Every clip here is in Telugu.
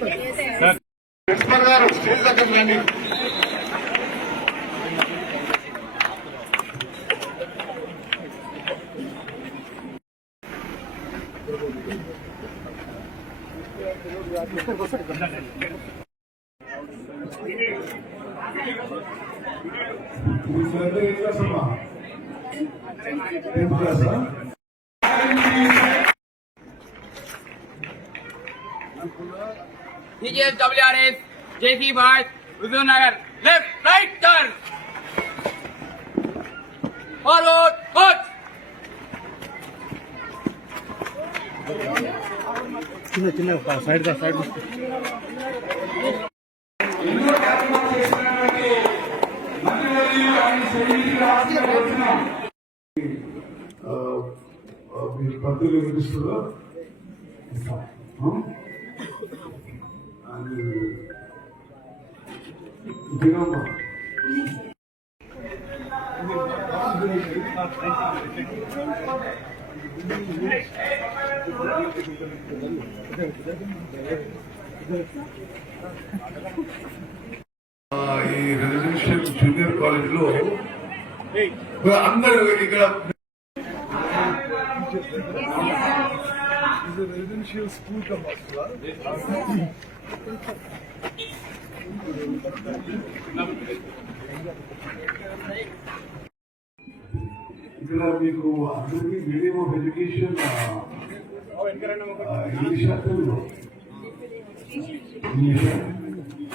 ప్రిన్సిపల్ గారు స్టేజ్ దగ్గర రండి. TGSWRS, JC Bhatt, Huzurnagar, left, right, turn. Forward, march. చిన్న సైడ్ మీరు పద్ధతులు వినిపిస్తుందో దినమ్మా ఈ రెసిడెన్షియల్ జూనియర్ కాలేజ్ లో అందరూ ఇక్కడ రెసిడెన్షియల్ స్కూల్ కా మసలా ఇక్కడ మీకు అందరికీ medium of education English Telugu English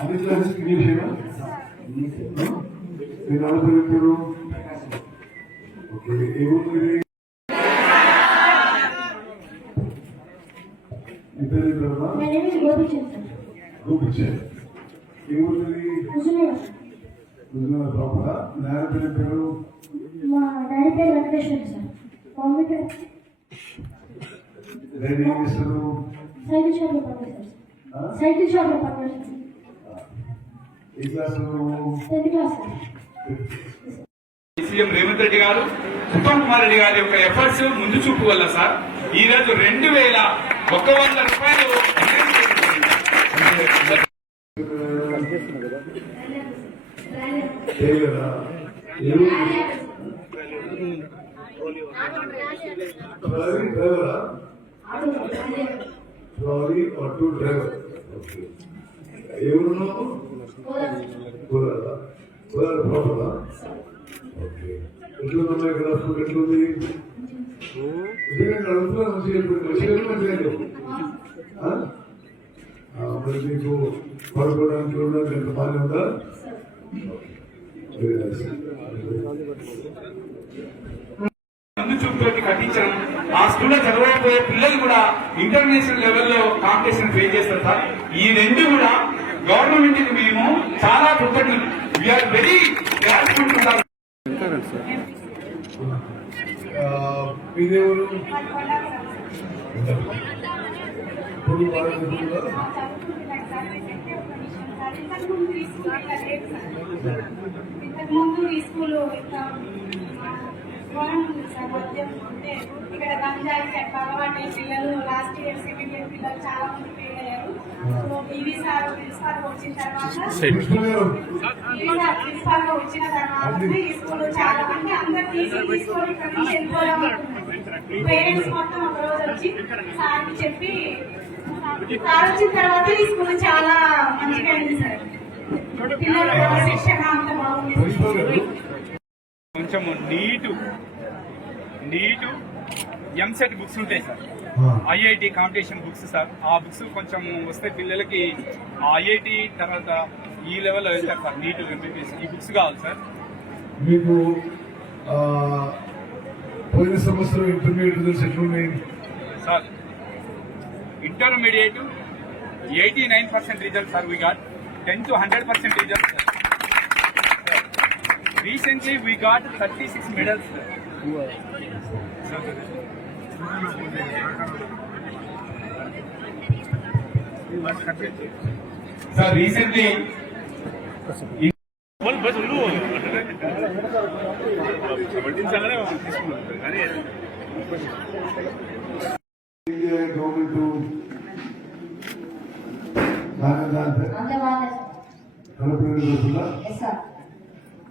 అన్ని క్లాసెస్ ఇంగ్లీషేనా మీరు అనుభవించారు ఓకే ఏముంది గోపిచంద్ ఏముంది ప్రాపర్ నాయన పేరు మా డాడీ పేరు వెంకటేశ్వర సార్. మమ్మీ పేరు సైకిల్ షాప్ లో పనిచేస్తారు. సైకిల్ షాప్ లో పనిచేస్తారు. ఏ class? 10th class. CM Revanth Reddy garu, Uttam Kumar Reddy గారి యొక్క ఎఫర్ట్స్ ముందు చూపు వల్ల సార్ ఈ రోజు 2100 రూపాయలు ఆటో డ్రైవర్. ఎవరున్నావు? ప్రాపరా? ఓకే. ఎట్లున్నా ఇక్కడ ఫుడ్ ఎట్లుంది? అడుగుతున్నా మంచిగా మరి మీకు పడుకోవడానికి ఎంత బాగానే ఉందా? ముందు చూపుతోటి కట్టించాం. ఆ స్కూల్లో చదవకపోయే పిల్లలు కూడా ఇంటర్నేషనల్ లెవెల్లో కాంపిటీషన్ ఫేస్ చేస్తారు సార్. ఈ రెండు కూడా గవర్నమెంట్ కి మేము చాలా కృతజ్ఞతలు. We are very grateful to sir. మీదేవరు? ఇంతకుముందు ఈ స్కూల్ అంటే ఇక్కడ గంజాయి అలవాటు పిల్లలు లాస్ట్ ఇయర్ సెకండ్ ఇయర్ పిల్లలు చాలా మంది ఫెయిల్ అయ్యారు. సో ఈవీ సార్ ప్రిన్సిపాల్ గా వచ్చిన తర్వాత ఈ స్కూల్ చాలా అంటే అందరికి ఈ స్కూల్ ఇక్కడ నుంచి వెళ్ళిపోవడం పేరెంట్స్ మొత్తం ఒక రోజు వచ్చి సార్కి చెప్పి సార్ వచ్చిన తర్వాత ఈ స్కూల్ చాలా మంచిగా అయింది సార్. పిల్లల శిక్షణ అంత బాగుంది. కొంచెం నీటు ఎంసెట్ బుక్స్ ఉంటాయి sir. IIT competition books sir. ఆ బుక్స్ కొంచెం వస్తే పిల్లలకి ఐఐటి తర్వాత ఈ లెవెల్లో వెళ్తారు సార్. నీట్ ఎంబీబీఎస్ ఈ బుక్స్ కావాలి సార్. మీకు పోయిన సంవత్సరం ఇంటర్మీడియట్ రిజల్ట్స్ ఎట్లున్నాయి sir? Intermediate 89% result sir. We got 10 to 100% result sir. Recently we got 36 medals. Sir, recently India government బాగా అంతే బాగా కలపలేదు రోజుల్లో ఎస్ సార్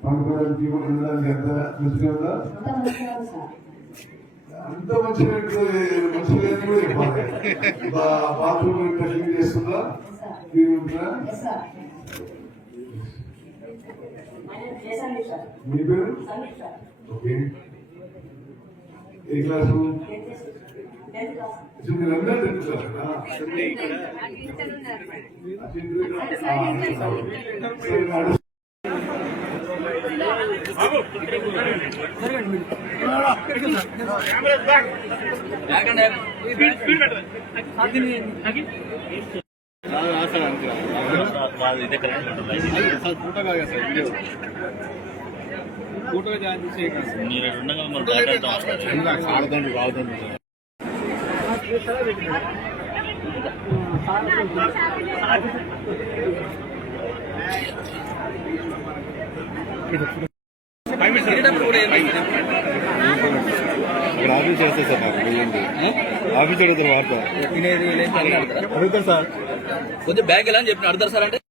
పండుకోవడానికి ఉండడానికి ఎంత మంచిగా ఉందా అంత మంచిగా ఉంది సార్ అంత మంచిగా మంచి లేదు కూడా చెప్పాలి బాత్రూమ్ ఇంత క్లీన్ చేస్తుందా ఎస్ సార్ క్లీన్ ఉంటుందా ఎస్ సార్ చేశాను సార్ మీ పేరు సందీప్ సార్ ఓకే ఏ క్లాసు టెన్త్ క్లాస్ ఇప్పుడు మీరు అందరూ తెలుసు కదా మీరు ఉండగా మనం మాట్లాడతాం ఇక్కడ ఆఫీస్ చేస్తే సార్ నాకు వెళ్ళింది ఆఫీస్ అడుగుతారు వార్త అడుగుతారు సార్ కొద్దిగా బ్యాగ్ ఎలా అని చెప్పిన అడతారు సార్ అంటే